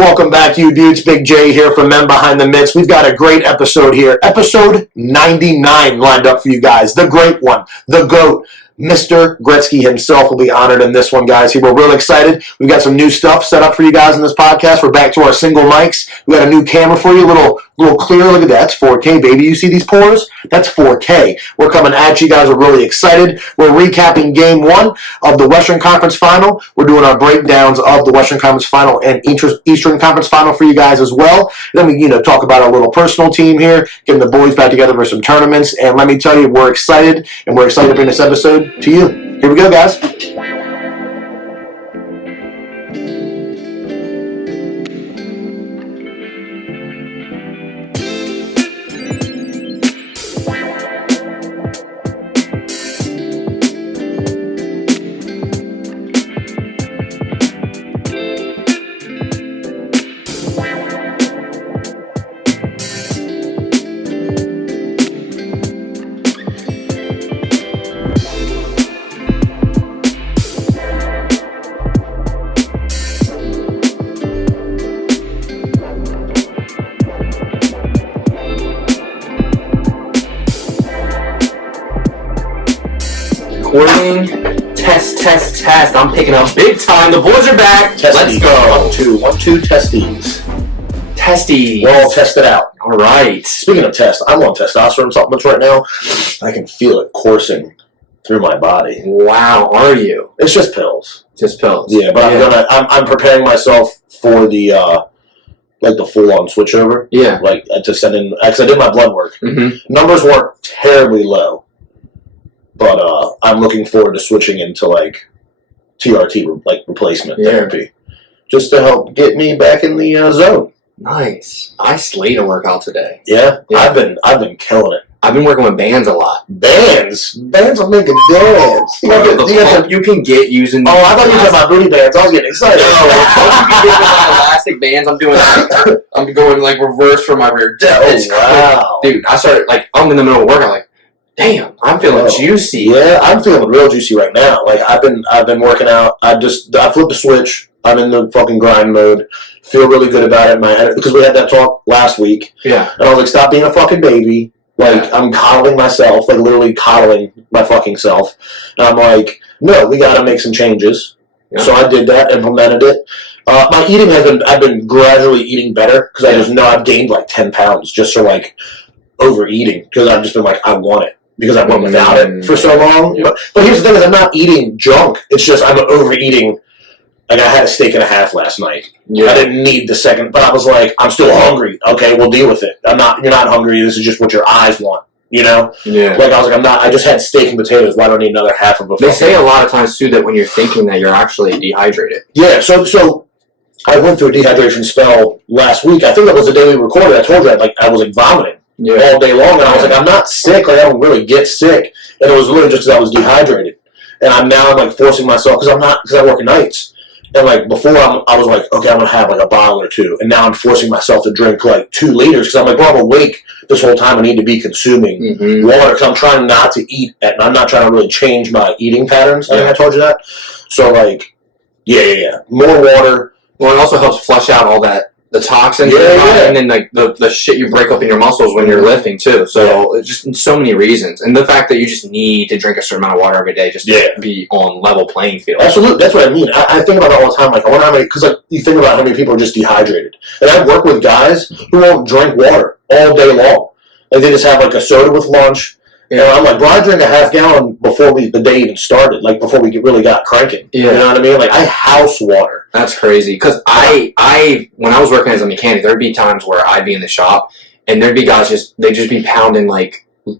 Welcome back, you dudes. Big J here from Men Behind the Mitts. We've got a great episode here. Episode 99 lined up for you guys. The great one, the GOAT, Mr. Gretzky himself will be honored in this one, guys. We're real excited. We've got some new stuff set up for you guys in this podcast. We're back to our single mics. We got a new camera for you, a little clearer. Look at that. That's 4K, baby. You see these pores? That's 4K. We're coming at you guys. We're really excited. We're recapping Game 1 of the Western Conference Final. We're doing our breakdowns of the Western Conference Final and Eastern Conference Final for you guys as well. Then we, talk about our little personal team here, getting the boys back together for some tournaments. And let me tell you, we're excited, and we're excited to bring this episode to you. Here we go, guys. Recording, test. I'm picking up big time. The boys are back. Testies. Let's go. One, two, testes. Testies. We're all tested out. All right. Speaking of tests, I'm on testosterone supplements right now. I can feel it coursing through my body. Wow, are you? It's just pills. Just pills. Yeah, but I'm preparing myself for the the full-on switchover. Yeah. To send in, because I did my blood work. Mm-hmm. Numbers weren't terribly low, but I'm looking forward to switching into TRT replacement therapy, just to help get me back in the zone. Nice. I slayed a workout today. Yeah, I've been killing it. I've been working with bands a lot. Bands are making bands. You can get using. Oh, I thought you were talking about booty bands. I was getting excited. No, you can get my elastic bands. I'm doing. I'm going reverse for my rear. Wow, dude! I started I'm in the middle of workout. Damn, I'm feeling juicy. Yeah, I'm feeling real juicy right now. I've been working out. I flipped the switch. I'm in the fucking grind mode. Feel really good about it. Because we had that talk last week. Yeah. And I was like, stop being a fucking baby. I'm coddling myself, literally coddling my fucking self. And I'm like, no, we got to make some changes. Yeah. So I did that, implemented it. My eating I've been gradually eating better because I just know I've gained 10 pounds just for overeating because I've just been I want it because I went without it for so long. Yeah. But here's the thing: is I'm not eating junk. It's just I'm overeating. I had a steak and a half last night. Yeah. I didn't need the second, but I was I'm still hungry. Okay, we'll deal with it. You're not hungry. This is just what your eyes want. Yeah. I was I just had steak and potatoes. Why do I need another half of a? They say a lot of times too that when you're thinking that you're actually dehydrated. Yeah. So I went through a dehydration spell last week. I think that was the day we recorded. I told you I was vomiting all day long, and I was I'm not sick. I don't really get sick, and it was really just because I was dehydrated. And I'm forcing myself because I work nights. And before I was okay, I'm gonna have a bottle or two, and now I'm forcing myself to drink 2 liters because I'm I'm awake this whole time. I need to be consuming water because I'm trying not to eat, and I'm not trying to really change my eating patterns. I think I told you that. So more water. Well, it also helps flush out all the toxins and then the shit you break up in your muscles when you're lifting too. So just so many reasons, and the fact that you just need to drink a certain amount of water every day just to be on level playing field. Absolutely, that's what I mean. I think about that all the time. I wonder how many, because you think about how many people are just dehydrated, and I work with guys who won't drink water all day long. They just have a soda with lunch. Yeah. I'm bro, I drank a half gallon before the day even started, before we really got cranking. Yeah. You know what I mean? I house water. That's crazy. Because I when I was working as a mechanic, there'd be times where I'd be in the shop, and there'd be guys they'd just be pounding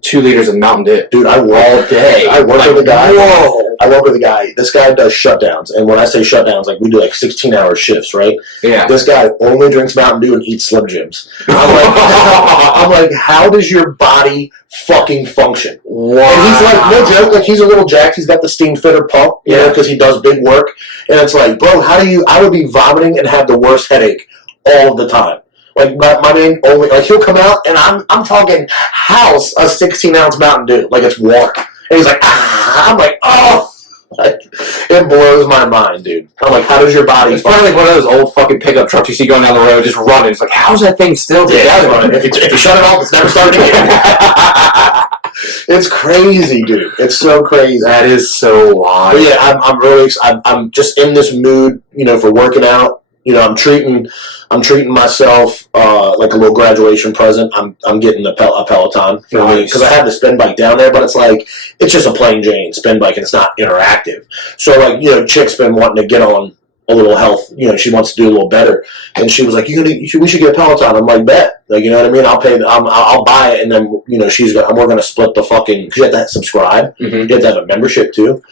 2 liters of Mountain Dew. Dude, I work all day. I work with a guy. Whoa. I work with a guy. This guy does shutdowns. And when I say shutdowns, we do 16-hour shifts, right? Yeah. This guy only drinks Mountain Dew and eats Slim Jims. I'm how does your body fucking function? Wow. And he's no joke, he's a little jacked. He's got the steam fitter pump, because he does big work. And it's bro, I would be vomiting and have the worst headache all the time. My man only he'll come out and I'm talking house a 16-ounce Mountain Dew it's water, and he's I'm oh, It blows my mind, dude. I'm like, how does your body? It's probably like one of those old fucking pickup trucks you see going down the road, just running. It's like, how's that thing still together? If you shut it off, it's never starting again. It's crazy, dude. It's so crazy. That is so wild. But yeah, I'm just in this mood, for working out. I'm treating myself like a little graduation present. I'm getting a Peloton for me because I have the spin bike down there, but it's just a plain Jane spin bike and it's not interactive. So chick's been wanting to get on a little health. She wants to do a little better, and she was like, we should get a Peloton. I'm like, bet. Like, you know what I mean? I'll buy it, and then we're gonna split the fucking. You have to subscribe. Mm-hmm. You have to have a membership too.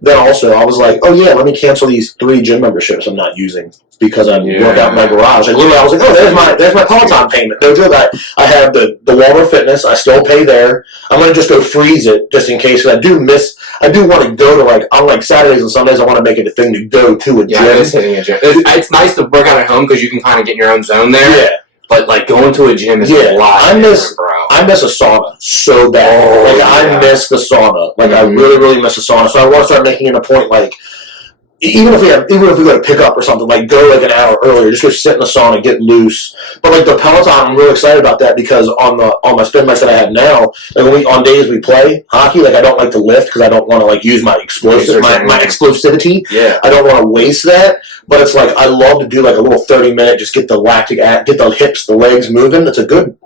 Then also, I was like, oh yeah, let me cancel these 3 gym memberships I'm not using because I work out in my garage. Like literally, I was like, oh, there's my Peloton payment. No joke. I have the Waldorf Fitness. I still pay there. I'm gonna just go freeze it just in case. Cause I do want to go to on Saturdays and Sundays. I want to make it a thing to go to a gym. Yeah, hitting a gym. It's nice to work out at home because you can kind of get in your own zone there. Yeah. But going to a gym is a lot. I miss a sauna so bad. I miss the sauna. I really, really miss the sauna. So I want to start making it a point. Even if we go to pick up or something, go an hour earlier, just go sit in the sauna, get loose. But the Peloton, I'm really excited about that because on my spin bikes that I have now, on days we play hockey, I don't like to lift because I don't want to use my explosivity. Yeah. I don't want to waste that. But it's I love to do a little 30-minute, just get the get the hips, the legs moving. It's a good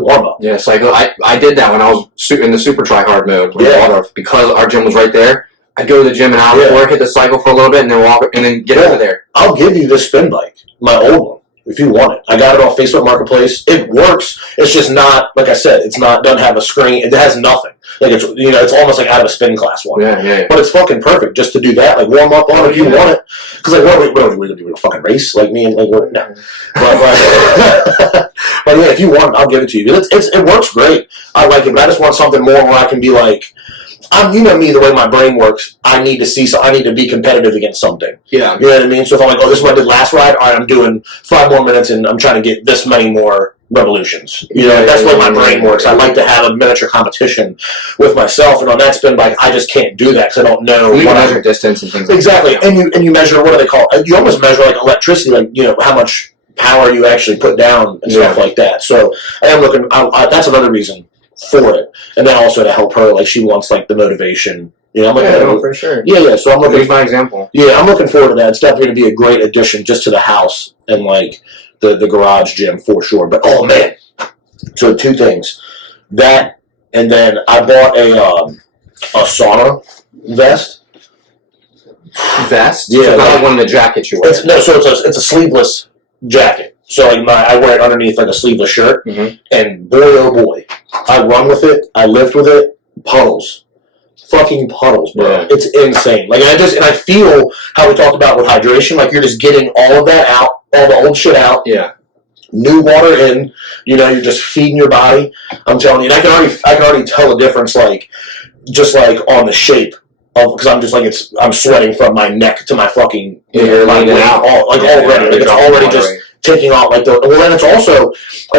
warm up. Yeah, so I did that when I was in the super try hard mode with Waldorf because our gym was right there. I'd go to the gym an hour before, hit the cycle for a little bit, and then walk, and then get out of there. I'll give you this spin bike, my old one, if you want it. I got it off Facebook Marketplace. It works. It's just not, like I said, doesn't have a screen. It has nothing. It's almost out of a spin class one. Yeah. But it's fucking perfect just to do that. Warm up on it if you want it. Because what are we going to do? A fucking race? Me and no. But yeah, if you want it, I'll give it to you. It works great. I like it, but I just want something more where I can be you know me, the way my brain works, I need to be competitive against something. Yeah. You know what I mean? So if I'm this is what I did last ride, all right, I'm doing 5 more minutes and I'm trying to get this many more revolutions. That's the way my brain works. I like to have a miniature competition with myself, and on that spin bike, I just can't do that because I don't know. You measure distance and things exactly. And you measure, what do they call it? You almost measure electricity, how much power you actually put down and stuff like that. So I am looking, that's another reason for it, and then also to help her, she wants the motivation. I'm for sure. Yeah. So I'm looking. Lead by example. Yeah, I'm looking forward to that. It's definitely going to be a great addition just to the house and the garage gym for sure. But oh man, so 2 things, that and then I bought a sauna vest. Vest? Yeah, so not one of the jackets you wear. It's a sleeveless jacket. So I wear it underneath a sleeveless shirt, and boy oh boy, I run with it, I lift with it, puddles, fucking puddles, bro. Yeah. It's insane. I feel how we talked about with hydration. You're just getting all of that out, all the old shit out. Yeah. New water in. You're just feeding your body. I'm telling you, and I can already tell the difference. Just on the shape. Because I'm just I'm sweating from my neck to my fucking out. Already. It's already just taking off and it's also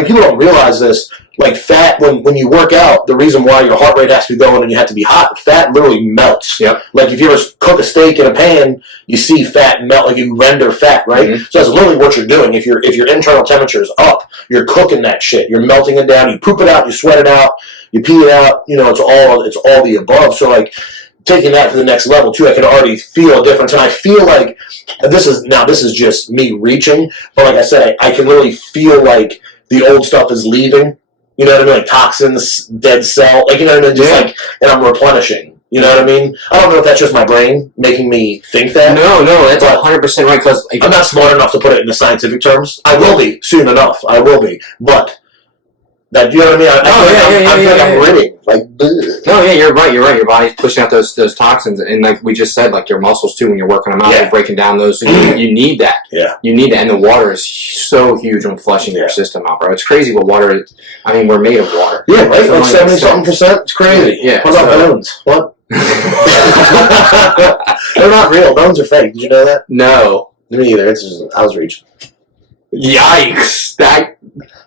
people don't realize this, fat when you work out, the reason why your heart rate has to be going and you have to be hot, fat literally melts. Yep. If you ever cook a steak in a pan, you see fat melt, you render fat, right? Mm-hmm. So that's literally what you're doing. If your internal temperature is up, you're cooking that shit. You're melting it down, you poop it out, you sweat it out, you pee it out, it's all the above. So taking that to the next level too, I can already feel a difference, and I feel this is just me reaching, but like I said, I can literally feel the old stuff is leaving. You know what I mean? Toxins, dead cell, you know what I mean? Just and I'm replenishing. You know what I mean? I don't know if that's just my brain making me think that. No, that's 100% right. Because I'm not smart enough to put it into scientific terms. I will be soon enough. I will be, but. That, you know what I mean? I feel I'm gritting. No, yeah, you're right. Your body's pushing out those toxins, and we just said, your muscles too. When you're working them out, you're breaking down those. So you need that. Yeah, you need that, and the water is so huge when flushing your system out, bro. It's crazy what water is. I mean, we're made of water. Yeah, right. 70-something%. It's crazy. Yeah. What about bones? What? They're not real. Bones are fake. Did you know that? No, me either. I was reaching. Yikes!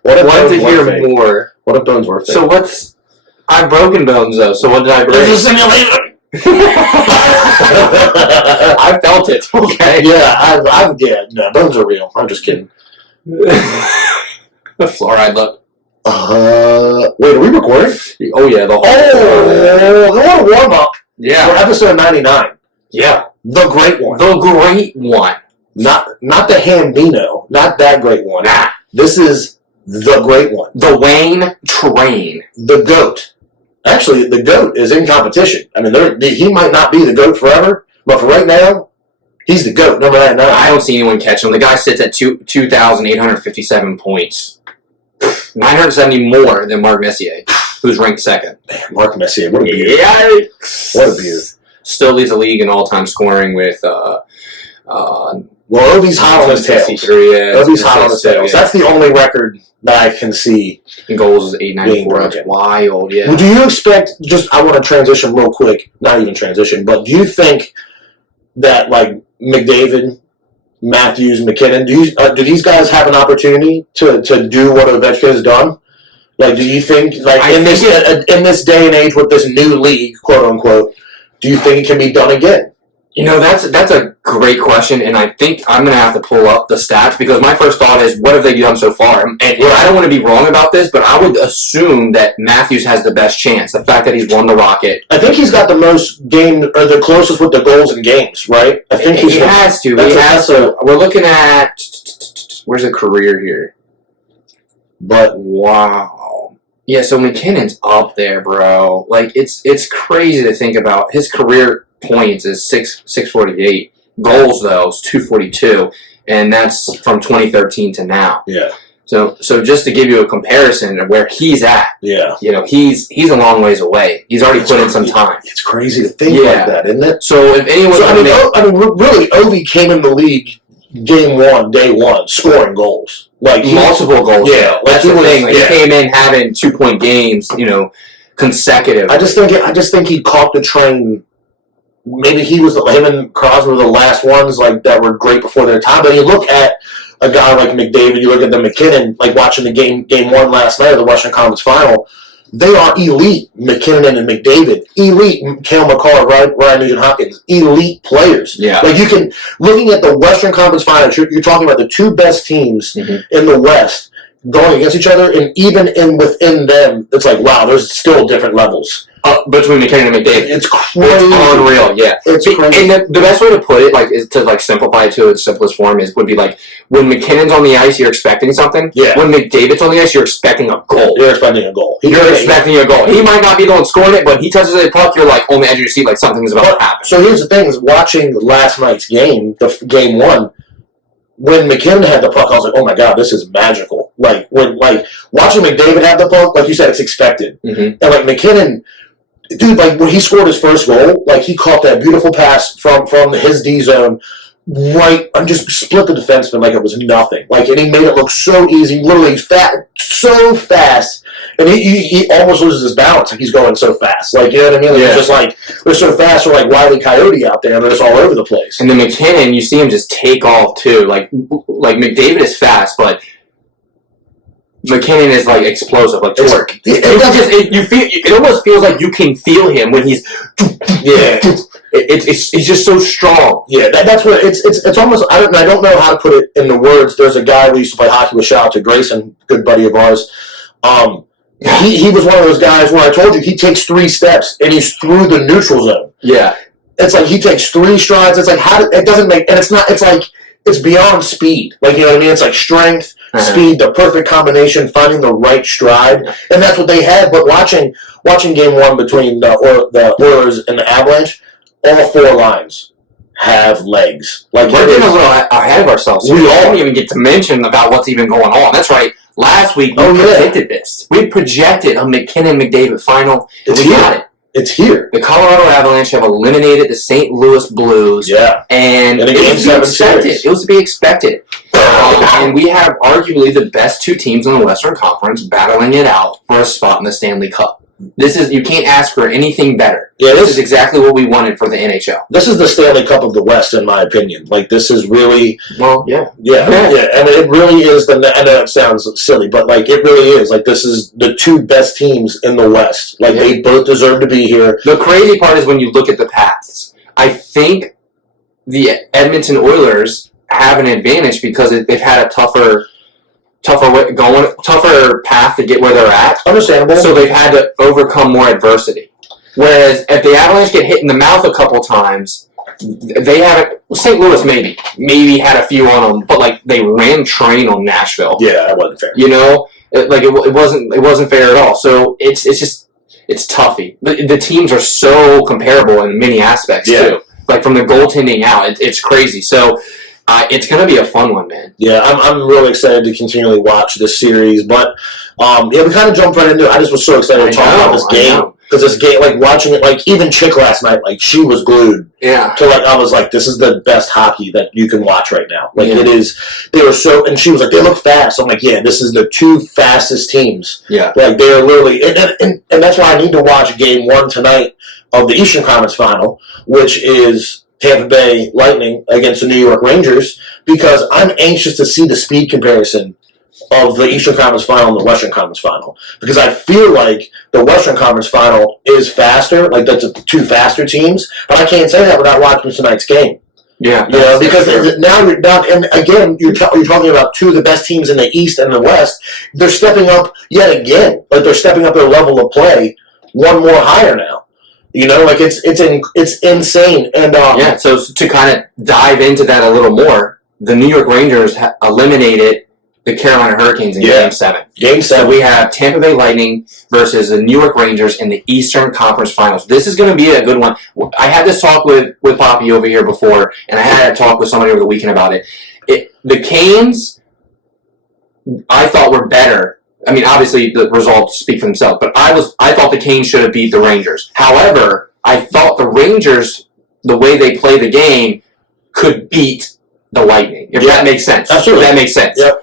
What if wanted to hear more. What if bones were fake? So I've broken bones though. So what did I break? There's a simulator. felt it. Okay. Yeah, no, bones are real. I'm just kidding. The fluoride look. Wait, are we recording? Oh yeah, the what a warm up. Yeah. For episode 99. Yeah. The great one. The great one. Not the Hambino. Not that great one. Nah. This is the great one. The Wayne Train. The GOAT. Actually, the GOAT is in competition. I mean, he might not be the GOAT forever, but for right now, he's the GOAT, number 99. I don't see anyone catch him. The guy sits at 2,857 points. 970 more than Mark Messier, who's ranked second. Man, Mark Messier, what a beauty. Yikes. What a beauty. Still leads the league in all-time scoring with... Ovi's hot on his tails. Ovi's hot on his tails. That's the only record that I can see. In goals is 894. That's wild, yeah. Well, do you expect, I want to transition real quick, not even transition, but do you think that, like, McDavid, Matthews, Mackinnon, do these guys have an opportunity to do what Ovechkin has done? Like, do you think, like, in this day and age with this new league, quote unquote, do you think it can be done again? You know, that's a great question, and I think I'm going to have to pull up the stats, because my first thought is, what have they done so far? And I don't want to be wrong about this, but I would assume that Matthews has the best chance. The fact that he's won the Rocket. I think he's got the most game, or the closest with the goals in games, right? I think he has to. He has to. We're looking at, where's the career here? But wow. Yeah, so McKinnon's up there, bro. Like, it's crazy to think about. His career points is 648. Goals, though, is 242, and that's from 2013 to now. Yeah. So just to give you a comparison of where he's at, yeah, you know, he's a long ways away. He's already put in some time. It's crazy to think like that, isn't it? So if anyone, really, Ovi came in the league game one, day one, scoring goals, like multiple goals. Yeah, that's the thing. Like, he came in having 2-point games, you know, consecutive. I just think he caught the train. Maybe him and Crosby were the last ones like that were great before their time. But you look at a guy like McDavid, you look at the McKinnon, like watching the game one last night of the Western Conference Final. They are elite, McKinnon and McDavid. Elite, Cale Makar, Ryan Nugent-Hopkins. Elite players. Yeah. Like looking at the Western Conference Finals, you're talking about the two best teams in the West going against each other, and even within them, it's like, wow, there's still different levels. Between McKinnon and McDavid. It's crazy. It's unreal, yeah. It's crazy. And the best way to put it, like, is to, like, simplify it to its simplest form would be, like, when McKinnon's on the ice, you're expecting something. Yeah. When McDavid's on the ice, you're expecting a goal. You're expecting a goal. You're expecting a goal. He might not be the one scoring it, but he touches the puck, you're, like, on the edge of your seat, like, something's about to happen. So here's the thing, is watching last night's game, game one, when McKinnon had the puck, I was like, oh my God, this is magical. Like, watching McDavid have the puck, like you said, it's expected. Mm-hmm. And, like, McKinnon, dude, like, when he scored his first goal, like, he caught that beautiful pass from his D zone, right, and just split the defenseman like it was nothing. Like, and he made it look so easy, literally so fast, and he almost loses his balance. Like, he's going so fast. Like, you know what I mean? Like, it's just like, they're so fast, we're like Wile E. Coyote out there, and they're just all over the place. And then McKinnon, you see him just take off, too. Like McDavid is fast, but McKinnon is, like, explosive, like torque. It almost feels like you can feel him when he's... Yeah. He's just so strong. Yeah, that's what it's almost. I don't know how to put it in the words. There's a guy we used to play hockey with. Shout out to Grayson, good buddy of ours. He was one of those guys where I told you he takes 3 steps and he's through the neutral zone. Yeah, it's like he takes 3 strides. It's like it doesn't make, and it's not. It's like it's beyond speed. Like, you know what I mean? It's like strength, speed, the perfect combination, finding the right stride, and that's what they had. But watching game one between the Oilers and the Avalanche. All 4 lines have legs. Like, we're getting a little ahead of ourselves. We don't even get to mention about what's even going on. That's right. Last week we predicted this. We projected a McKinnon-McDavid final. And we got it. It's here. The Colorado Avalanche have eliminated the St. Louis Blues. Yeah. And it was to be expected. It was to be expected. And we have arguably the best 2 teams in the Western Conference battling it out for a spot in the Stanley Cup. You can't ask for anything better. Yeah, this is exactly what we wanted for the NHL. This is the Stanley Cup of the West, in my opinion. Like, this is really... Well, yeah. Yeah. I mean, it really is I know it sounds silly, but, like, it really is. Like, this is the 2 best teams in the West. Like, they both deserve to be here. The crazy part is when you look at the paths. I think the Edmonton Oilers have an advantage because they've had a tougher path to get where they're at. Understandable. So they've had to overcome more adversity. Whereas if the Avalanche get hit in the mouth a couple times, they haven't. St. Louis maybe had a few on them, but like they ran train on Nashville. Yeah, that wasn't fair. You know, it wasn't fair at all. So it's toughy. The teams are so comparable in many aspects too. Like from the goaltending out, it's crazy. So it's going to be a fun one, man. Yeah, I'm really excited to continually watch this series. But we kind of jumped right into it. I just was so excited to talk about this game. Because this game, like watching it, like even Chick last night, like she was glued. Yeah. To like, I was like, this is the best hockey that you can watch right now. Like it is, they were so, and she was like, they look fast. I'm like, yeah, this is the two fastest teams. Yeah. Like they are literally, and that's why I need to watch Game 1 tonight of the Eastern Conference Final, which is Tampa Bay Lightning against the New York Rangers, because I'm anxious to see the speed comparison of the Eastern Conference Final and the Western Conference Final, because I feel like the Western Conference Final is faster, like that's two faster teams, but I can't say that without watching tonight's game. Yeah, you know, because now you're down, and again, you're talking about two of the best teams in the East and the West. They're stepping up yet again, like they're stepping up their level of play one more higher now. You know, like it's insane, and So to kind of dive into that a little more, the New York Rangers eliminated the Carolina Hurricanes in Game 7. Game 7. So we have Tampa Bay Lightning versus the New York Rangers in the Eastern Conference Finals. This is going to be a good one. I had this talk with Poppy over here before, and I had a talk with somebody over the weekend about it. The Canes, I thought were better. I mean, obviously the results speak for themselves, but I thought the Canes should have beat the Rangers. However, I thought the Rangers, the way they play the game, could beat the Lightning, if that makes sense. Absolutely. That makes sense. Yep.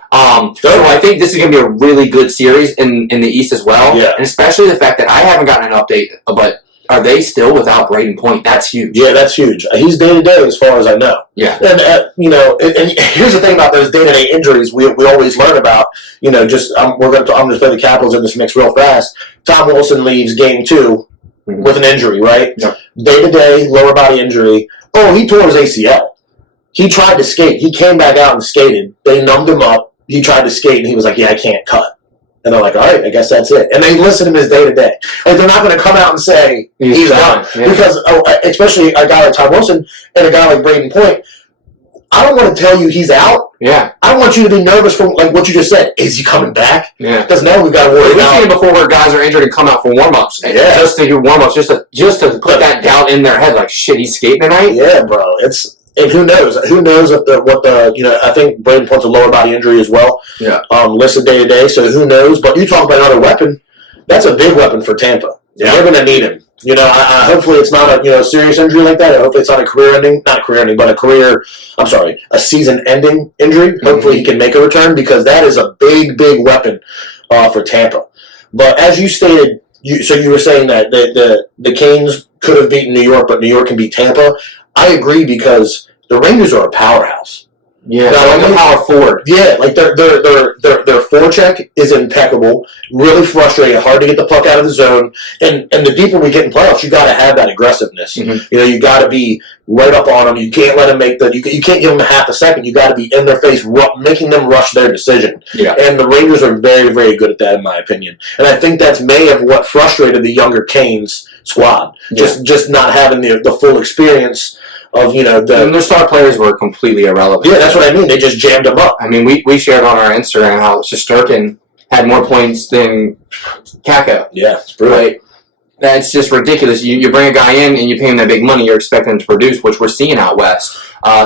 So I think this is going to be a really good series in the East as well. Yeah. And especially the fact that I haven't gotten an update, but are they still without Braden Point? That's huge. Yeah, that's huge. He's day-to-day as far as I know. Yeah. And, you know, and here's the thing about those day-to-day injuries we always learn about. You know, I'm going to play the Capitals in this mix real fast. Tom Wilson leaves Game 2 with an injury, right? Yep. Day-to-day, lower body injury. Oh, he tore his ACL. He tried to skate. He came back out and skated. They numbed him up. He tried to skate, and he was like, yeah, I can't cut. And they're like, all right, I guess that's it. And they listen to him as day-to-day. Like, they're not going to come out and say he's done. Yeah. Because, especially a guy like Tom Wilson and a guy like Braden Point, I don't want to tell you he's out. Yeah. I want you to be nervous for, like what you just said. Is he coming back? Yeah. Because now we've got to worry about it. We've seen it before where guys are injured and come out for warm-ups. Yeah. Just to do warm-ups, just to put that doubt in their head, like, shit, he's skating tonight? Yeah, bro. And who knows? Who knows what the I think Braden Point's a lower body injury as well. Yeah. Listed day to day, so who knows? But you talk about another weapon. That's a big weapon for Tampa. Yeah. They're going to need him. You know, hopefully it's not a serious injury like that. Hopefully it's not a season-ending injury. Mm-hmm. Hopefully he can make a return, because that is a big, big weapon for Tampa. But as you stated, you were saying that the Canes could have beaten New York, but New York can beat Tampa. I agree, because the Rangers are a powerhouse. Yeah, they're like a power forward. Yeah, like their forecheck is impeccable. Really frustrating, hard to get the puck out of the zone. And the deeper we get in playoffs, you got to have that aggressiveness. Mm-hmm. You know, you got to be right up on them. You can't let them you can't give them a half a second. You got to be in their face, making them rush their decision. Yeah. And the Rangers are very, very good at that, in my opinion. And I think that's what frustrated the younger Canes squad. Yeah. Just not having the full experience of, you know, and their star players were completely irrelevant. Yeah, that's what I mean. They just jammed them up. I mean, we shared on our Instagram how Shesterkin had more points than Kakko. Yeah, it's brutal. Right? That's just ridiculous. You bring a guy in and you pay him that big money, you're expecting him to produce, which we're seeing out west.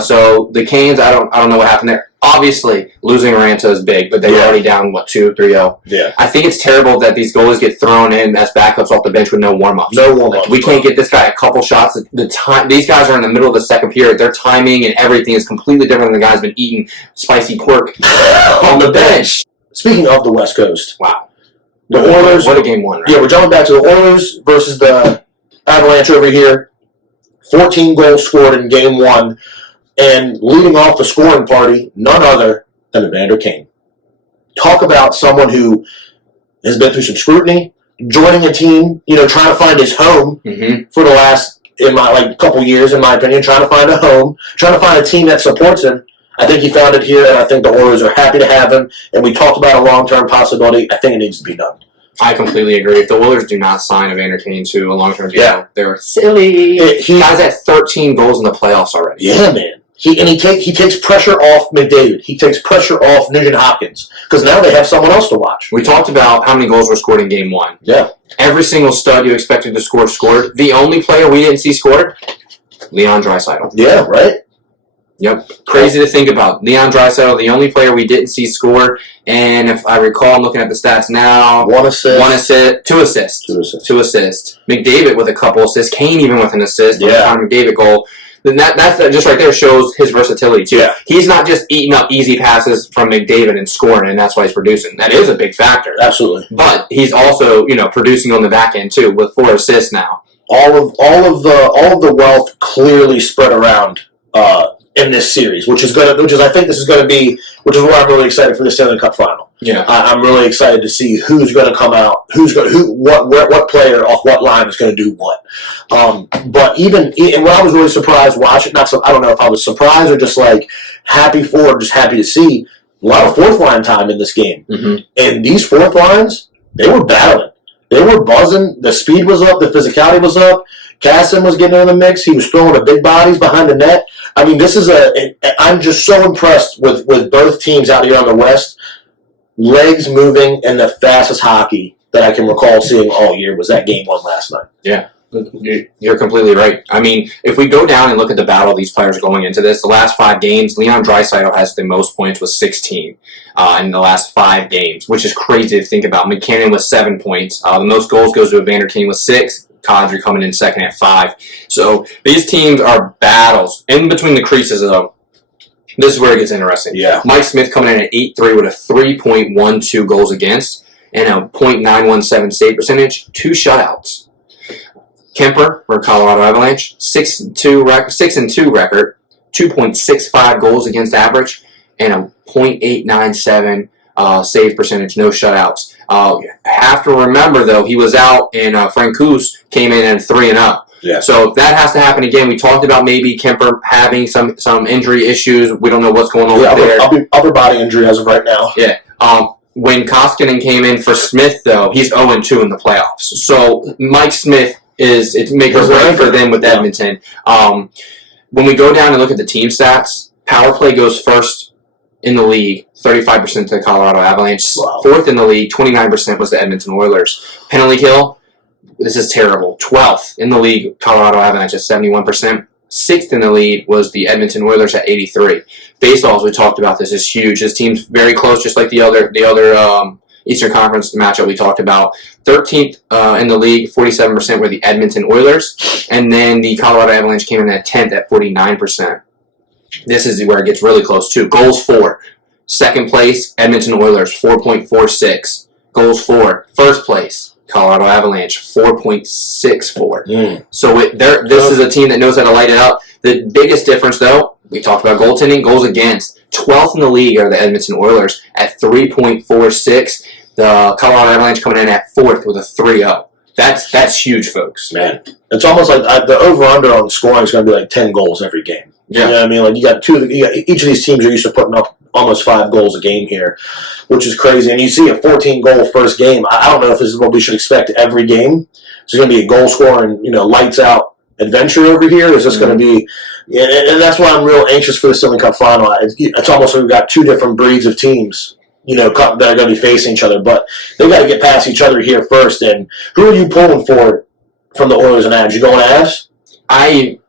So the Canes, I don't know what happened there. Obviously, losing Ranta is big, but they were already down 2-3-0. Yeah. I think it's terrible that these goalies get thrown in as backups off the bench with no warm-ups. No warm-ups. We can't get this guy a couple shots. These guys are in the middle of the second period. Their timing and everything is completely different than the guys been eating spicy pork on the bench. Speaking of the West Coast, wow. The Oilers. What a game one, right? Yeah, we're jumping back to the Oilers versus the Avalanche over here. 14 goals scored in Game 1. And leading off the scoring party, none other than Evander Kane. Talk about someone who has been through some scrutiny, joining a team, you know, trying to find his home for the last in my couple years, in my opinion, trying to find a home, trying to find a team that supports him. I think he found it here, and I think the Oilers are happy to have him. And we talked about a long-term possibility. I think it needs to be done. I completely agree. If the Oilers do not sign Evander Kane to a long-term deal, they're silly. Guy's at 13 goals in the playoffs already. Yeah, man. He takes pressure off McDavid. He takes pressure off Nugent Hopkins because now they have someone else to watch. We talked about how many goals were scored in Game 1. Yeah. Every single stud you expected to score scored. The only player we didn't see scored, Leon Draisaitl. Yeah, right? Yep. Crazy to think about. Leon Draisaitl, the only player we didn't see score. And if I recall, I'm looking at the stats now. 1 assist. 2 assists. McDavid with a couple assists. Kane even with an assist. Yeah. On the McDavid goal. Then that just right there shows his versatility too. Yeah. He's not just eating up easy passes from McDavid and scoring, and that's why he's producing. That is a big factor. Absolutely. But he's also, producing on the back end too with 4 assists now. All of the wealth clearly spread around in this series, which is where I'm really excited for the Stanley Cup final. Yeah. I'm really excited to see who's going to come out, what player off what line is going to do what. But even what I was really surprised watching, I don't know if I was surprised or just happy to see a lot of fourth line time in this game. Mm-hmm. And these fourth lines, they were battling. They were buzzing. The speed was up. The physicality was up. Casson was getting in the mix. He was throwing the big bodies behind the net. I mean, I'm just so impressed with both teams out here on the West. Legs moving and the fastest hockey that I can recall seeing all year was that Game 1 last night. Yeah, you're completely right. I mean, if we go down and look at the battle of these players going into this, the last 5 games, Leon Draisaitl has the most points with 16 in the last 5 games, which is crazy to think about. Mackinnon with 7 points. The most goals goes to Evander Kane with 6. Kadri coming in second at 5. So these teams are battles. In between the creases, though, this is where it gets interesting. Yeah. Mike Smith coming in at 8-3 with a 3.12 goals against and a .917 save percentage, 2 shutouts. Kemper for Colorado Avalanche, 6-2 record, 2.65 goals against average, and a .897 save percentage, no shutouts. Have to remember, though, he was out, and Francouz came in at 3-0. Yeah. So that has to happen again. We talked about maybe Kemper having some injury issues. We don't know what's going on there. Upper body injury as of right now. Yeah. When Koskinen came in for Smith, though, he's 0-2 in the playoffs. So Mike Smith it's make or break for them with Edmonton. When we go down and look at the team stats, power play goes first in the league, 35% to the Colorado Avalanche. Wow. 4th in the league, 29% was the Edmonton Oilers. Penalty kill, this is terrible. 12th in the league, Colorado Avalanche at 71%. 6th in the league was the Edmonton Oilers at 83%. Faceoffs, we talked about this, is huge. This team's very close, just like the other Eastern Conference matchup we talked about. 13th in the league, 47% were the Edmonton Oilers. And then the Colorado Avalanche came in at 10th at 49%. This is where it gets really close, too. Goals for. Second place, Edmonton Oilers, 4.46. Goals for. First place, Colorado Avalanche, 4.64. So this is a team that knows how to light it up. The biggest difference, though, we talked about goaltending, goals against. 12th in the league are the Edmonton Oilers at 3.46. The Colorado Avalanche coming in at 4th with a 3-0. That's huge, folks. Man, it's almost like the over-under on scoring is going to be like 10 goals every game. Yeah. You know what I mean? You got each of these teams are used to putting up almost 5 goals a game here, which is crazy. And you see a 14-goal first game. I don't know if this is what we should expect every game. Is it going to be a goal-scoring, lights-out adventure over here? Is this going to be... And that's why I'm real anxious for the Stanley Cup final. It's almost like we've got 2 different breeds of teams, that are going to be facing each other. But they got to get past each other here first. And who are you pulling for from the Oilers and Avs? You going Avs? I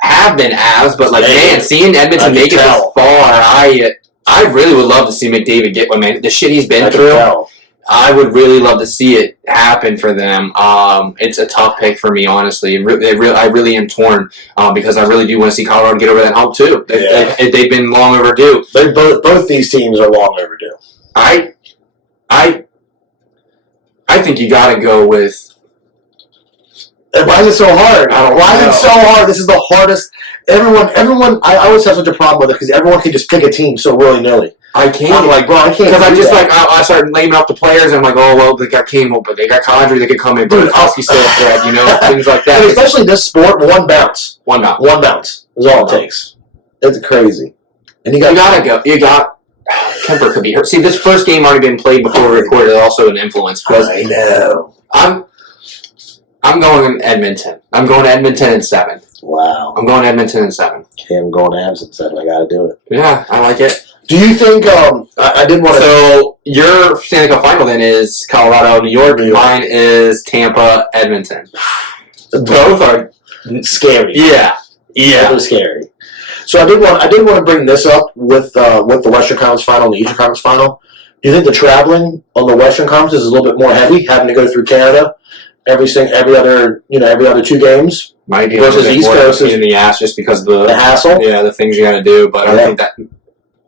have been Avs, but seeing Edmonton make it this far, I really would love to see McDavid get one, man. The shit he's been through, I would really love to see it happen for them. It's a tough pick for me, honestly. I really am torn because I really do want to see Colorado get over that hump too. They've been long overdue. Both these teams are long overdue. I think you got to go with. Why is it so hard? Why is it so hard? This is the hardest. Everyone. I always have such a problem with it because everyone can just pick a team so willy-nilly. I can't. I'm like, bro, I can't. Because I just I started naming off the players. And I'm like, oh well, they got Campbell, but they got Kadri. They could come in. But Husky still thread, things like that. And especially this sport, one bounce is all it takes. It's crazy. And you gotta go. You got Kemper could be hurt. See, this first game already been played before we recorded. Also an influence because I know. I'm going Edmonton. I'm going Edmonton in 7. Wow. I'm going Edmonton in 7. Okay, I'm going Avs in 7. I gotta do it. Yeah, I like it. Do you think? I didn't want to. So your Stanley Cup final then is Colorado, New York. Mine is Tampa, Edmonton. Both are scary. Yeah. They're scary. So I did want to bring this up with the Western Conference final and the Eastern Conference final. Do you think the traveling on the Western Conference is a little bit more heavy, having to go through Canada every other 2 games? Might be versus East Coast in the ass just because of the hassle. Yeah, the things you got to do. But I don't think that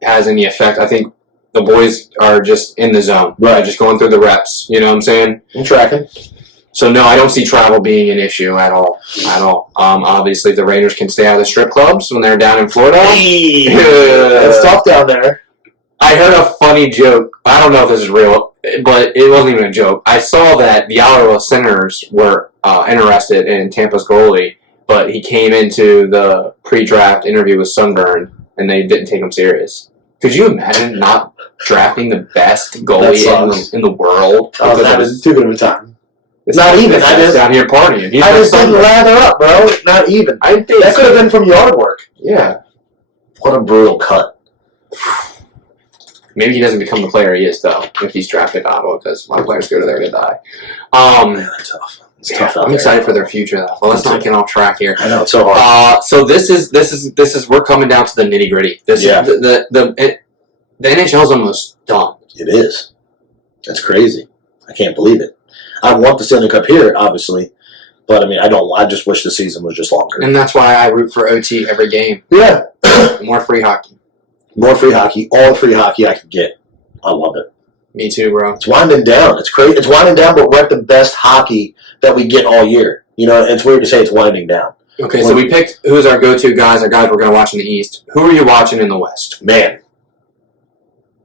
has any effect. I think the boys are just in the zone, right? Just going through the reps. You know what I'm saying? I'm tracking. So no, I don't see travel being an issue at all. Obviously, the Raiders can stay out of the strip clubs when they're down in Florida. Hey, it's tough down there. I heard a funny joke. I don't know if this is real, but it wasn't even a joke. I saw that the Ottawa Senators were interested in Tampa's goalie, but he came into the pre-draft interview with sunburn, and they didn't take him serious. Could you imagine not drafting the best goalie in the world? I was having too good of a time. It's not even. I just down here partying. I just didn't lather up, bro. Not even. That could have been from yard work. Yeah. What a brutal cut. Maybe he doesn't become the player he is, though, if he's drafted in Ottawa, because a lot of players go to there to die. That's tough. It's tough out I'm excited for their future, though. Well, let's not get off track here. I know, it's so hard. So this is we're coming down to the nitty gritty. The NHL's almost done. It is. That's crazy. I can't believe it. I want the Stanley Cup here, obviously, but I mean, I don't. I just wish the season was just longer. And that's why I root for OT every game. Yeah. More free hockey. More free hockey. All the free hockey I can get. I love it. Me too, bro. It's winding down. It's crazy. It's winding down, but we're at the best hockey that we get all year. It's weird to say it's winding down. Okay, so we picked who's our go-to guys, our guys we're going to watch in the East. Who are you watching in the West? Man.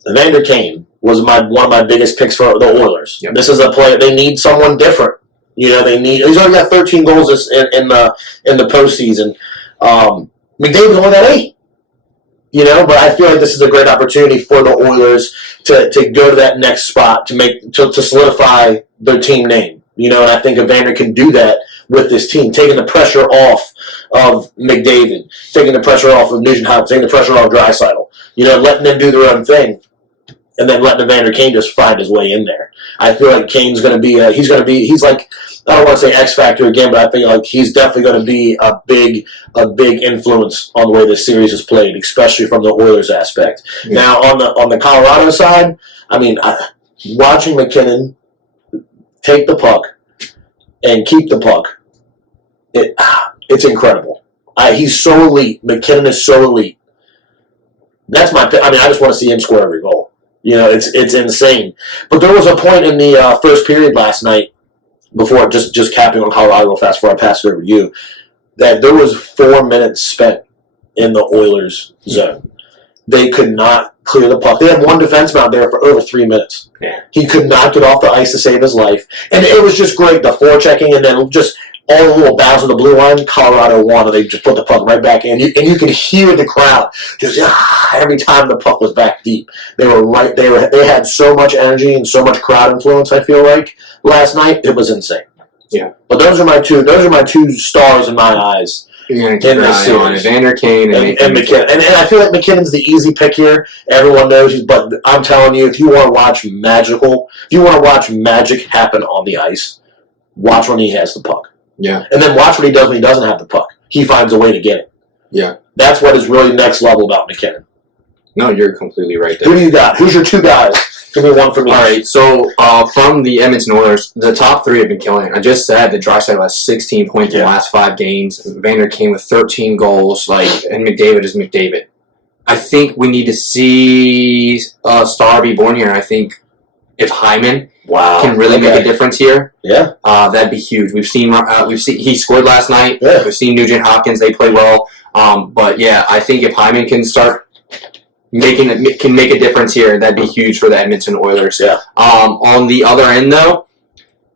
Evander Kane was one of my biggest picks for the Oilers. Yep. This is a player. They need someone different. He's already got 13 goals in the postseason. McDavid's only got 8. But I feel like this is a great opportunity for the Oilers to go to that next spot to solidify their team name. And I think Evander can do that with this team, taking the pressure off of McDavid, taking the pressure off of Nugent-Hopkins, taking the pressure off Draisaitl. Letting them do their own thing, and then letting Evander Kane just find his way in there. I feel like Kane's going to be he's like, I don't want to say X Factor again, but I think like he's definitely going to be a big influence on the way this series is played, especially from the Oilers aspect. Yeah. Now on the Colorado side, I mean, watching Mackinnon take the puck and keep the puck, it's incredible. He's so elite. McKinnon is so elite. That's my. I just want to see him score every goal. It's insane. But there was a point in the first period last night, before just capping on Colorado real fast before I pass it over to you, that there was 4 minutes spent in the Oilers zone. They could not clear the puck. They had one defenseman out there for over 3 minutes. Yeah. He could not get off the ice to save his life. And it was just great, the forechecking and then just all the little bounds of the blue line. Colorado won, and they just put the puck right back in. And you could hear the crowd just every time the puck was back deep. They were right. They had so much energy and so much crowd influence. I feel like last night it was insane. Yeah. But those are my two stars in my eyes. In this series. Evander Kane and McKinnon. And I feel like McKinnon's the easy pick here. Everyone knows but I'm telling you, if you want to watch magic happen on the ice, watch when he has the puck. Yeah. And then watch what he does when he doesn't have the puck. He finds a way to get it. Yeah. That's what is really next level about McKinnon. No, you're completely right there. Who do you got? Who's your two guys? Give me one for me. All right, so from the Edmonton Oilers, the top 3 have been killing it. I just said that Draisaitl has 16 points in the last 5 games. Vander Kane with 13 goals, and McDavid is McDavid. I think we need to see a star be born here. I think if Hyman can really make a difference here, that'd be huge. We've seen he scored last night. Yeah. We've seen Nugent-Hopkins; they play well. But yeah, I think if Hyman can start can make a difference here. That'd be huge for the Edmonton Oilers. Yeah. On the other end, though,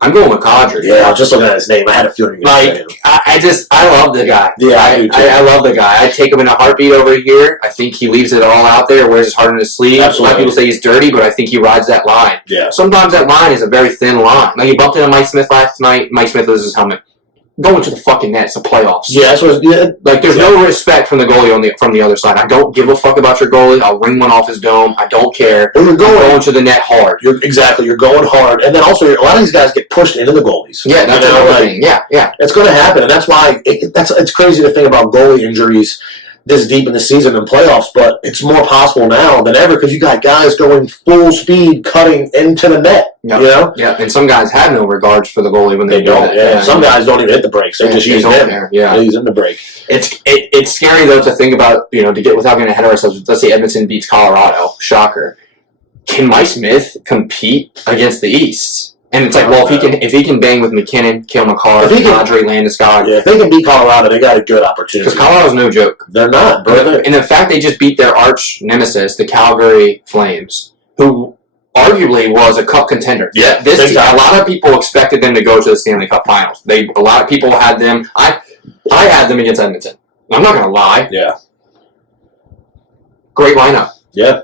I'm going with Kadri. Yeah, I was just looking at his name. I had a feeling. I love the guy. Yeah, I love the guy. I take him in a heartbeat over here. I think he leaves it all out there, wears his heart on his sleeve. Absolutely. A lot of people say he's dirty, but I think he rides that line. Yeah. Sometimes that line is a very thin line. Like, he bumped into Mike Smith last night. Mike Smith loses his helmet. Going to the fucking net. It's the playoffs. Yeah, that's what. Yeah. Like, there's no respect from the goalie from the other side. I don't give a fuck about your goalie. I'll ring one off his dome. I don't care. Well, you're going to the net hard. You're going hard, and then also a lot of these guys get pushed into the goalies. Yeah, that's another thing. Yeah. It's going to happen, and that's why it's crazy to think about goalie injuries this deep in the season and playoffs, but it's more possible now than ever because you got guys going full speed, cutting into the net. Yep. You know? Yeah, and some guys have no regards for the goalie when they don't. Yeah. Some guys don't even hit the brakes; they just use him. Yeah, he's in the brake. It's scary though to think about. To get without getting ahead of ourselves. Let's say Edmonton beats Colorado. Shocker. Can Mike Smith compete against the East? And it's like, well, if he can bang with Mackinnon, Cale Makar, Kadri, Landeskog. Yeah, if they can beat Colorado, they got a good opportunity. Because Colorado's no joke. They're not, bro. And in fact, they just beat their arch nemesis, the Calgary Flames, who arguably was a cup contender. Yeah, a lot of people expected them to go to the Stanley Cup Finals. A lot of people had them. I had them against Edmonton. I'm not going to lie. Yeah. Great lineup. Yeah.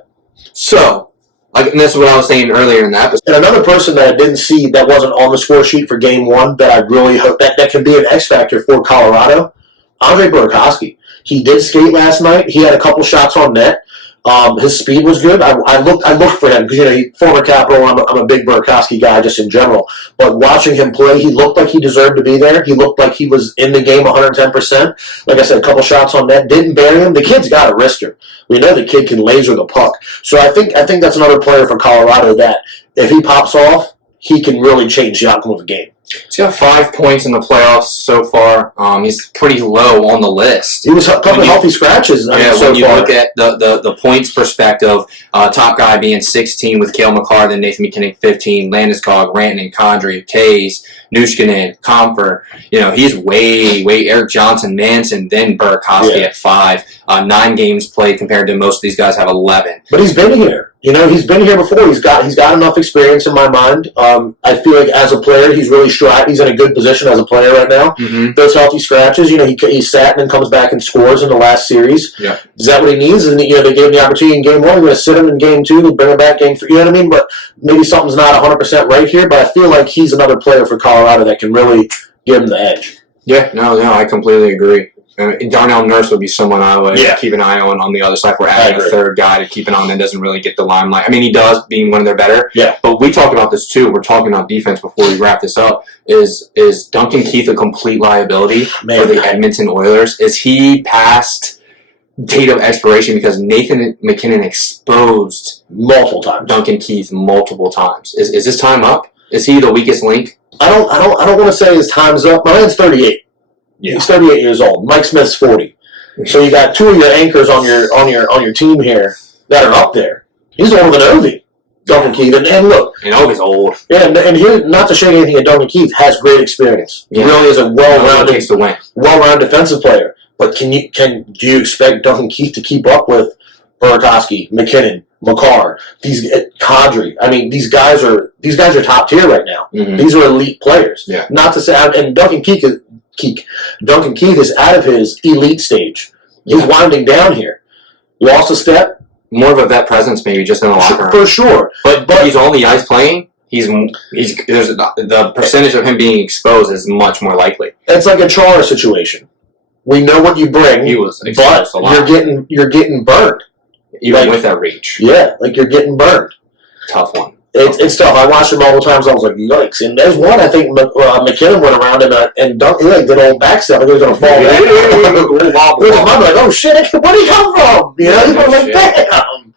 So. And this is what I was saying earlier in the episode. And another person that I didn't see that wasn't on the score sheet for Game 1 that I really hope that can be an X factor for Colorado, Andre Burakovsky. He did skate last night. He had a couple shots on net. His speed was good. I looked for him because he's former Capital. I'm a big Burakovsky guy just in general. But watching him play, he looked like he deserved to be there. He looked like he was in the game 110%. Like I said, a couple shots on net, didn't bury him. The kid's got a wrister. We know the kid can laser the puck. So I think that's another player for Colorado that if he pops off, he can really change the outcome of the game. He's got 5 points in the playoffs so far. He's pretty low on the list. He was a couple of healthy scratches. When you look at the points perspective, top guy being 16 with Cale Makar, then Nathan MacKinnon 15, Landeskog, Rantanen, Kadri, Taves, Nushkinen, Comfer. He's way Eric Johnson, Manson, then Burakovsky at 5. 9 games played compared to most of these guys have 11. But he's been here. He's been here before. He's got enough experience in my mind. I feel like as a player, he's really strived. He's in a good position as a player right now. Mm-hmm. Those healthy scratches, he sat and then comes back and scores in the last series. Yeah. Is that what he needs? And they gave him the opportunity in Game 1. We're going to sit him in Game 2. They'll bring him back Game 3. You know what I mean? But maybe something's not 100% right here. But I feel like he's another player for Colorado that can really give him the edge. Yeah, no, I completely agree. Darnell Nurse would be someone I would keep an eye on the other side. We're adding a third guy to keep an eye on that doesn't really get the limelight. I mean, he does, being one of their better. Yeah. But we talked about this too. We're talking about defense before we wrap this up. Is Duncan Keith a complete liability for the Edmonton Oilers? Is he past date of expiration because Nathan MacKinnon exposed multiple times Duncan Keith multiple times? Is his time up? Is he the weakest link? I don't want to say his time's up. My man's 38. Yeah. He's 38 years old. Mike Smith's 40. So you got 2 of your anchors on your team here that are up there. He's older than Ovi, Duncan Keith. And look, and Ovi's old. Yeah, and here, not to shake anything at Duncan Keith, has great experience. He really is a well-rounded defensive player. But do you expect Duncan Keith to keep up with Burakovsky, MacKinnon, Makar, Kadri? I mean, these guys are top tier right now. Mm-hmm. These are elite players. Yeah. Not to say, and Duncan Keith is out of his elite stage. He's winding down here. Lost a step. More of a vet presence, maybe, just in the locker room. For sure. But he's on the ice playing. The percentage of him being exposed is much more likely. It's like a Chara situation. We know what you bring, he was exposed but you're getting burned. Even with that reach. Yeah, like you're getting burned. Tough one. It's tough. I watched him multiple times. I was like, yikes. And there's one, I think, MacKinnon went around and Duncan did an old backstep. I think he was going to fall back. I'm like, oh, shit, where did he come from? He was like, damn.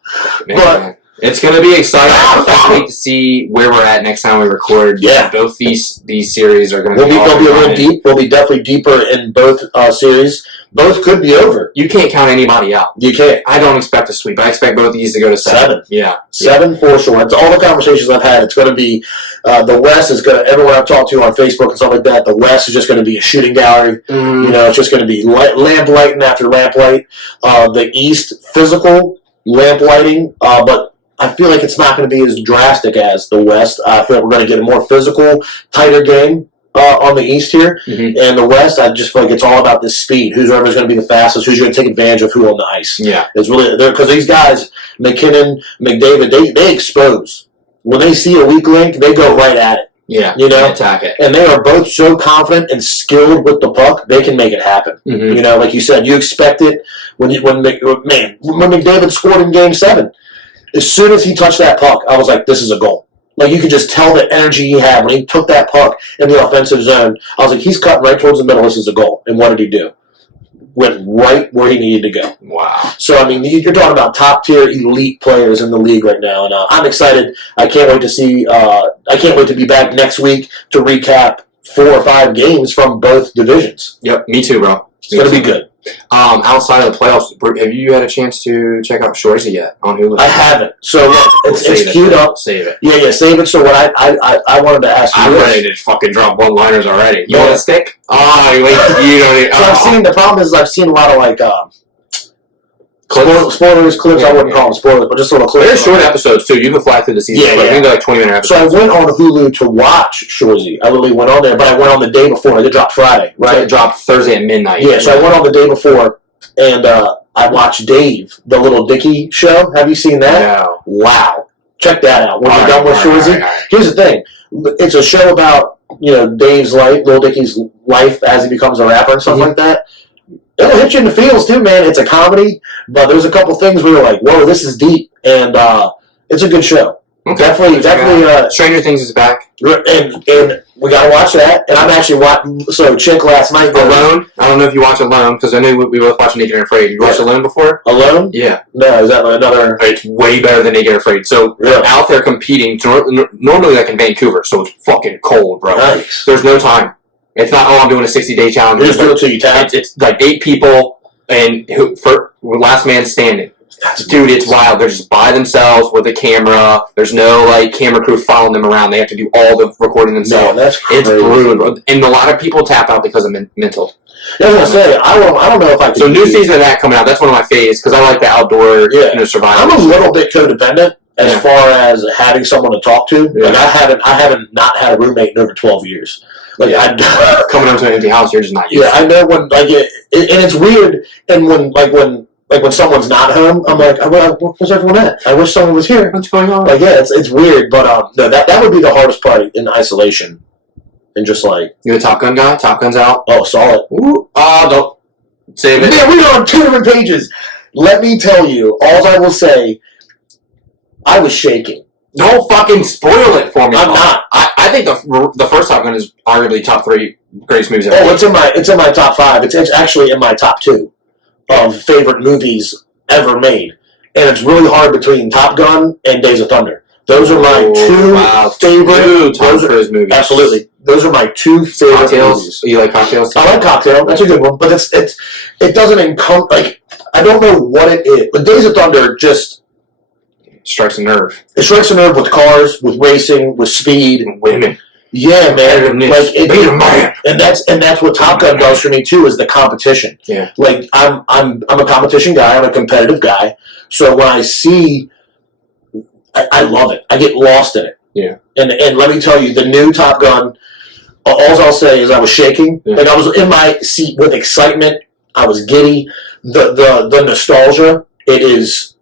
But it's going to be exciting. I can't wait to see where we're at next time we record. Yeah. Both these series are going to be they'll be a little deep. We'll be definitely deeper in both series. Both could be over. You can't count anybody out. You can't. I don't expect a sweep. I expect both of these to go to 7. Yeah. 7 for sure. It's all the conversations I've had. It's going to be, the West is going to, everyone I've talked to on Facebook and stuff like that, the West is just going to be a shooting gallery. Mm. It's just going to be lamplighting after lamplight. The East, physical, lamp lighting, but I feel like it's not going to be as drastic as the West. I feel like we're going to get a more physical, tighter game on the East here. Mm-hmm. And the West, I just feel like it's all about this speed. Who's going to be the fastest? Who's going to take advantage of who on the ice? Yeah. It's really because these guys, Mackinnon, Mcdavid, they expose. When they see a weak link, they go right at it. Yeah, you know, attack it. And they are both so confident and skilled with the puck, they can make it happen. Mm-hmm. You know, like you said, you expect it when McDavid scored in Game 7. As soon as he touched that puck, I was like, this is a goal. Like, you could just tell the energy he had when he took that puck in the offensive zone. I was like, he's cutting right towards the middle. This is a goal. And what did he do? Went right where he needed to go. Wow. So, I mean, you're talking about top-tier elite players in the league right now. And I'm excited. I can't wait to see I can't wait to be back next week to recap 4 or 5 games from both divisions. Yep, me too, bro. It's going to be good. Outside of the playoffs, have you had a chance to check out Shorzy yet on Hulu? I haven't. So look, it's queued up. Save it. Yeah, save it. So what I wanted to ask you. I'm ready to fucking drop one-liners already. You want a stick? Oh, you don't need. So I've seen, the problem is I've seen a lot of like spoilers, clips. I wouldn't call them spoilers, but just little clips. They're short episodes too. You can fly through the season. Yeah. I think they're like 20-minute episodes. So I went on Hulu to watch Shorzy. I literally went on there, but I went on the day before. It dropped Friday, right? So it dropped Thursday at midnight. Yeah, so I went on the day before, and I watched Dave, the Little Dicky show. Have you seen that? No. Wow. Check that out. When you're done with Shorzy. Here's the thing. It's a show about, Dave's life, Little Dicky's life as he becomes a rapper and stuff like that. It'll hit you in the feels too, man. It's a comedy, but there's a couple things where you're like, whoa, this is deep. And it's a good show. Okay. Definitely. Stranger Things is back. And we got to watch that. And I'm actually watching. So, Chick last night. Alone? I don't know if you watch Alone, because I knew we both watched Naked and Afraid. You watched Alone before? Alone? Yeah. No, is that another? It's way better than Naked and Afraid. So, they're out there competing. Normally, like in Vancouver, so it's fucking cold, bro. Nice. There's no time. It's not, I'm doing a 60-day challenge. You just do it till you tap. It's like 8 people, and last man standing. Dude, it's wild. They're just by themselves with a camera. There's no camera crew following them around. They have to do all the recording themselves. Man, that's crazy. It's brutal, and a lot of people tap out because of mental. Yeah, I was gonna say I don't know if I can. So new season of that coming out. That's one of my faves because I like the outdoor survival. I'm a little bit codependent as far as having someone to talk to. Yeah. Like I haven't not had a roommate in over 12 years. Like coming home to an empty house, you're just not used. Yeah, I know when and it's weird. And when someone's not home, I'm like, where's everyone at? I wish someone was here. What's going on? Like, yeah, it's weird, but no, that would be the hardest part in isolation, and just like you a Top Gun guy? Top Gun's out. Oh, saw it. Ooh, don't save it. Yeah, we're on 2 different pages. Let me tell you, all I will say, I was shaking. Don't fucking spoil it for me. I'm not. I think the first Top Gun is arguably top 3 greatest movies ever. Oh, it's in my top 5. It's actually in my top 2 of favorite movies ever made, and it's really hard between Top Gun and Days of Thunder. Those are my 2 favorite. Tom Cruise movies. Absolutely, those are my 2 favorite Cocktails. movies. You like Cocktails? I like Cocktail. That's a good one, but it doesn't encompass. Like, I don't know what it is, but Days of Thunder just strikes a nerve. It strikes a nerve with cars, with racing, with speed, and women. Yeah, man. And that's what Top Gun does for me too, is the competition. Yeah. Like I'm a competition guy. I'm a competitive guy. So when I see, I love it. I get lost in it. Yeah. And let me tell you, the new Top Gun. All I'll say is I was shaking. Yeah. Like I was in my seat with excitement. I was giddy. The nostalgia. It is.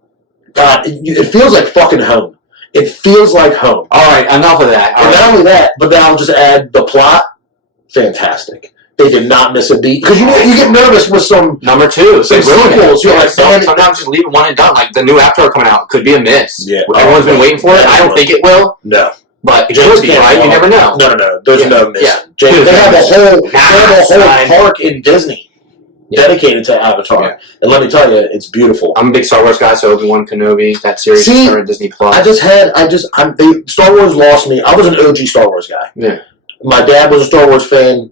God, it feels like fucking home. It feels like home. All right, enough of that. And not only that, but then I'll just add the plot. Fantastic. They did not miss a beat. Because you get nervous with some... Number 2. Some sequels. You're like, sometimes just leave it one and done. Like the new Avatar coming out could be a miss. Yeah. Everyone's been waiting for it. I don't think it will. No. But it could be, right? You never know. No. There's no miss. Yeah. They have a whole park in Disney. Dedicated to Avatar, and let me tell you, it's beautiful. I'm a big Star Wars guy, so Obi-Wan Kenobi, that series started Disney Plus. Star Wars lost me. I was an OG Star Wars guy. Yeah, my dad was a Star Wars fan,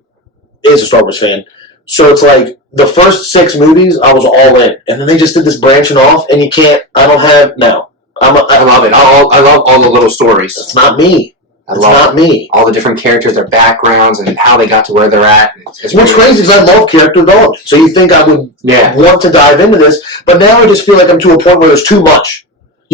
is a Star Wars fan. So it's like the first 6 movies, I was all in, and then they just did this branching off, and you can't. I love it. I love all the little stories. It's not me. It's not me. All the different characters, their backgrounds, and how they got to where they're at. What's crazy is I love character development. So you think I would want to dive into this, but now I just feel like I'm to a point where there's too much.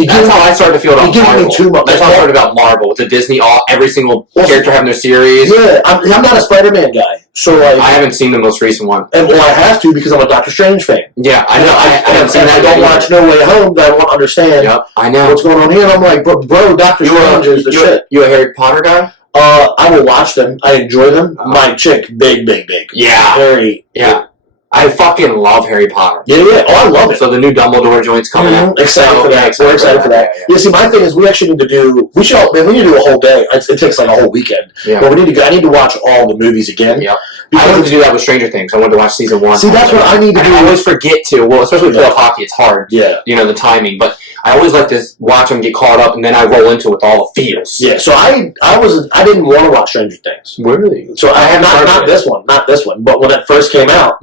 That's how I started to feel about Marvel. Too much. That's how I started about Marvel with the Disney, every single character having their series. Yeah, I'm not a Spider-Man guy, so like I haven't seen the most recent one. And I have to because I'm a Doctor Strange fan. Yeah, I know. I haven't seen that. I don't watch No Way Home. That I won't understand. Yep, I know what's going on here. And I'm like, bro, Doctor Strange is the shit. You a Harry Potter guy? I will watch them. I enjoy them. My chick, big. Yeah, Harry. Yeah. I fucking love Harry Potter. Yeah. Oh, I love it. So the new Dumbledore joint's coming out. Excited for that. We're excited for that. Yeah, see, my thing is we actually need to do. We need to do a whole day. It takes like a whole weekend. Yeah. But I need to watch all the movies again. Yeah. I wanted to do that with Stranger Things. I wanted to watch season 1. See, that's what I need to do. I always forget to. Well, especially with playoff hockey, it's hard. Yeah. The timing. But I always like to watch them get caught up, and then I roll into it with all the feels. Yeah. So I didn't want to watch Stranger Things. Really? So I have not this one, but when it first came out,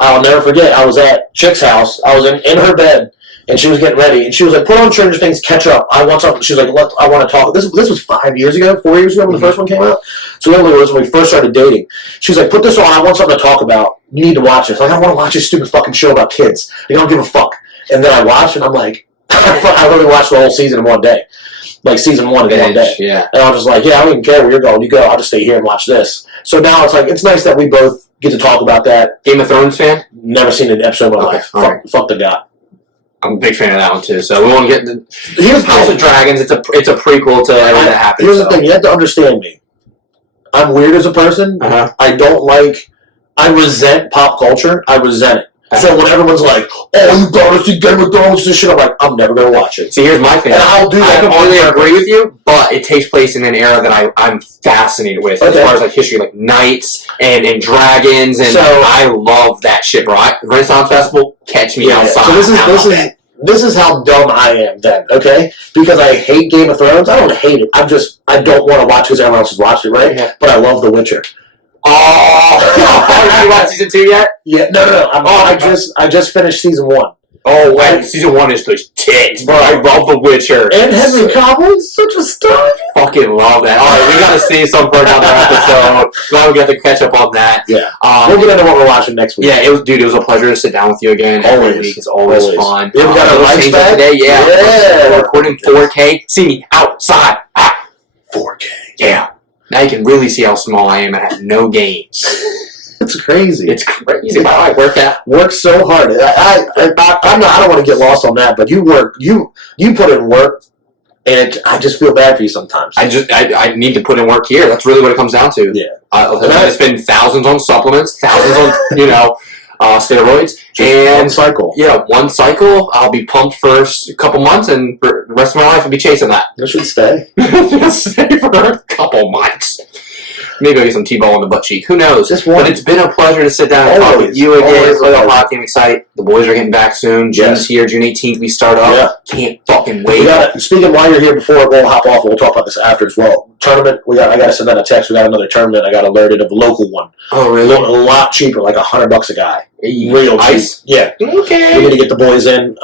I'll never forget. I was at Chick's house. I was in her bed, and she was getting ready, and she was like, "Put on Stranger Things, catch up. I want something." She was like, I want to talk." This was 4 years ago when the first one came out. So it was when we first started dating. She was like, "Put this on. I want something to talk about. You need to watch this." Like, I don't want to watch this stupid fucking show about kids. I don't give a fuck. And then I watched, and I'm like, I literally watched the whole season in one day. Like season 1 in one day. Yeah. And I was just like, yeah, I don't even care where you're going. You go. I'll just stay here and watch this. So now it's like, it's nice that we both get to talk about that. Game of Thrones fan? Never seen an episode in my life. Fuck the guy. I'm a big fan of that one too. So we won't get here's House of Dragons. It's a prequel to everything that happened. Here's the thing. You have to understand me. I'm weird as a person. I don't like. I resent pop culture. I resent it. So when everyone's like, "Oh, you gotta see Game of Thrones," this shit, I'm like, I'm never gonna watch it. See, here's my thing. And I'll do that. I completely agree with you, but it takes place in an era that I'm fascinated with as far as like history, like knights and dragons, and I love that shit, bro. Renaissance Festival, catch me outside. So this is how dumb I am then, okay? Because I hate Game of Thrones. I don't hate it. I don't want to watch because everyone else has watched it, right? Yeah. But I love The Witcher. Oh, you watched season 2 yet? Yeah, no. I just finished season 1. Oh, wait, season 1 is the tits, bro. I love The Witcher. And Henry Cavill is such a star. Fucking love that. All right, we got to see some for another episode. Glad we got to catch up on that. Yeah. We'll get into what we're watching next week. Yeah, it was a pleasure to sit down with you again. Every week. It's always fun. Yeah, we got our lights back today. Yeah. We're recording 4K. See me outside. 4K. Yeah. Now you can really see how small I am. I have no gains. It's crazy. It's crazy. Wow, I work so hard. I don't want to get lost on that, but you work. You put in work, and I just feel bad for you sometimes. I need to put in work here. That's really what it comes down to. Yeah. I spend thousands on supplements, thousands on steroids, and one cycle. Yeah, one cycle. I'll be pumped for a couple months, and for the rest of my life, I'll be chasing that. You should stay. Just stay for a couple months. Maybe I'll get some T-ball on the butt cheek. Who knows? But it's been a pleasure to sit down and talk with you again. Playoff hockey, I'm excited. The boys are getting back soon. June's here. June 18th, we start up. Yeah. Can't fucking wait. Speaking while you're here, before we'll hop off, we'll talk about this after as well. Tournament, I got to send out a text. We got another tournament. I got alerted of a local one. Oh, really? A lot cheaper, like $100 a guy. Real cheap. Yeah. Okay. We need to get the boys in.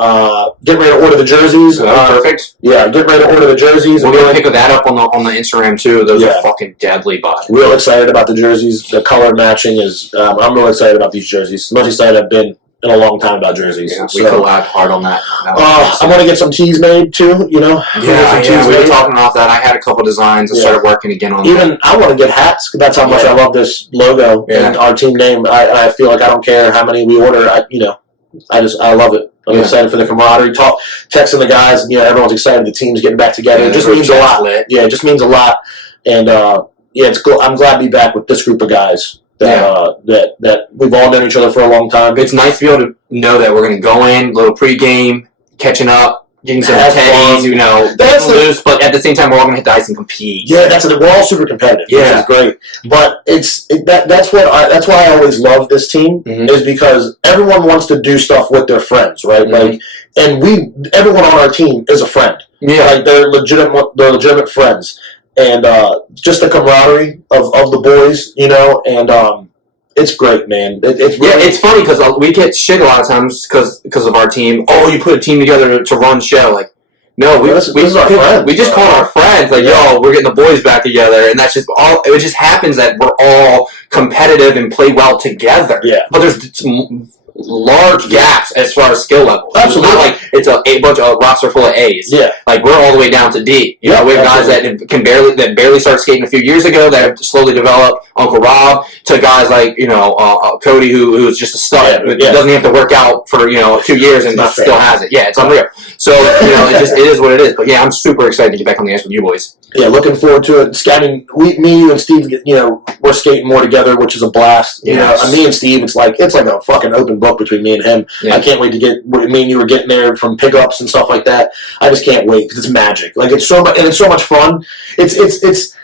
Get ready to order the jerseys. Perfect. Yeah, get ready to order the jerseys. We're going to pick that up on the Instagram, too. Those are fucking deadly, bud. Real excited about the jerseys. The color matching is... I'm really excited about these jerseys. Most excited I've been in a long time about jerseys. Yeah, we collabed hard on that. I want to get some tees made, too, you know? Yeah, we were talking about that. I had a couple designs and started working again on that. I want to get hats, because that's how much I love this logo and our team name. I feel like I don't care how many we order. I love it. I'm excited for the camaraderie. Texting the guys, everyone's excited. The team's getting back together. It just means a lot. Yeah, it just means a lot. And, I'm glad to be back with this group of guys. That we've all known each other for a long time. It's nice to be able to know that we're going to go in, a little pregame, catching up, getting some teddies, that's loose, but at the same time, we're all going to hit the ice and compete. Yeah, we're all super competitive, which is great. But that's why I always love this team, is because everyone wants to do stuff with their friends, right? Like, and everyone on our team is a friend. Yeah, like they're legitimate friends. And just the camaraderie of the boys, and it's great, man. It's funny because we get shit a lot of times because of our team. Oh, you put a team together to run show. Like, No, this is our friends. We just called our friends, like, yo, we're getting the boys back together, and that's just all. It just happens that we're all competitive and play well together. Yeah. But there's some large gaps as far as skill levels. Absolutely. It's not like it's a bunch of roster full of A's. Yeah. Like, we're all the way down to D. You know, we have guys that barely started skating a few years ago that have slowly developed. Uncle Rob, to guys like, Cody, who's just a stud. He doesn't have to work out for 2 years and still has it. Yeah, it's unreal. So it is what it is. But yeah, I'm super excited to get back on the ice with you boys. Yeah, looking forward to it. Scouting, me, you, and Steve, we're skating more together, which is a blast. You know, me and Steve, it's like a fucking open book between me and him. Yeah. I can't wait to get. Me and you were getting there from pickups and stuff like that. I just can't wait because it's magic. Like, it's so much, and it's so much fun. It's.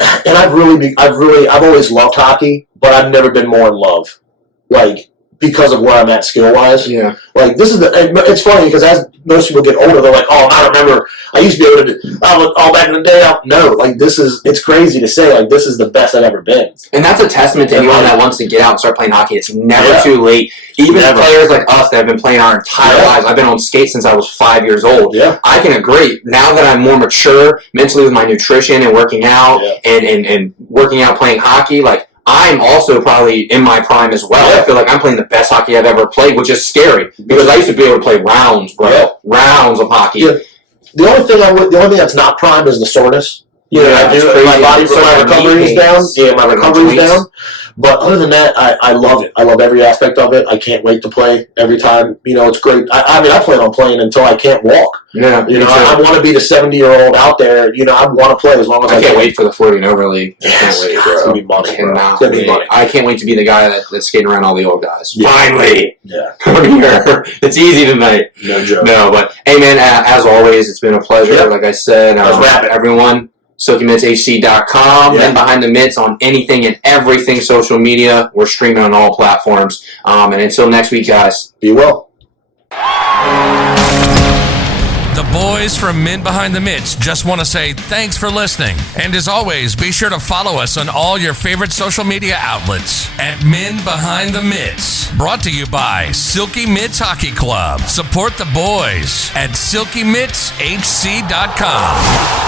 And I've always loved hockey, but I've never been more in love. Like, because of where I'm at skill-wise. Yeah. Like, it's funny because as most people get older, they're like, oh, I remember I used to be able to do, all back in the day. No, like, it's crazy to say, like, this is the best I've ever been. And that's a testament to anyone that wants to get out and start playing hockey. It's never too late. Even players like us that have been playing our entire lives. I've been on skate since I was 5 years old. Yeah. I can agree. Now that I'm more mature mentally with my nutrition and working out and working out playing hockey, like, I'm also probably in my prime as well. Yeah. I feel like I'm playing the best hockey I've ever played, which is scary because I used to be able to play rounds, bro. Yeah. Rounds of hockey. Yeah. The only thing that's not prime is the soreness. I do. My recovery is down. Yeah, my recovery is down. But other than that, I love it. I love every aspect of it. I can't wait to play every time. It's great. I plan on playing until I can't walk. Yeah. I want to be the 70-year-old out there. I want to play as long as I can. I can't wait for the 40 and over league. Yes, I can't wait, bro. It's going to be money. It's going to be money. I can't wait to be the guy that's skating around all the old guys. Yeah. Finally. Yeah. It's easy tonight. No joke. No, but hey, man, as always, it's been a pleasure. Yep. Like I said, let's wrap it. Everyone. SilkyMittsHC.com and Behind the Mitts on anything and everything social media. We're streaming on all platforms. And until next week, guys, be well. The boys from Men Behind the Mitts just want to say thanks for listening. And as always, be sure to follow us on all your favorite social media outlets at Men Behind the Mitts. Brought to you by Silky Mitts Hockey Club. Support the boys at SilkyMittsHC.com.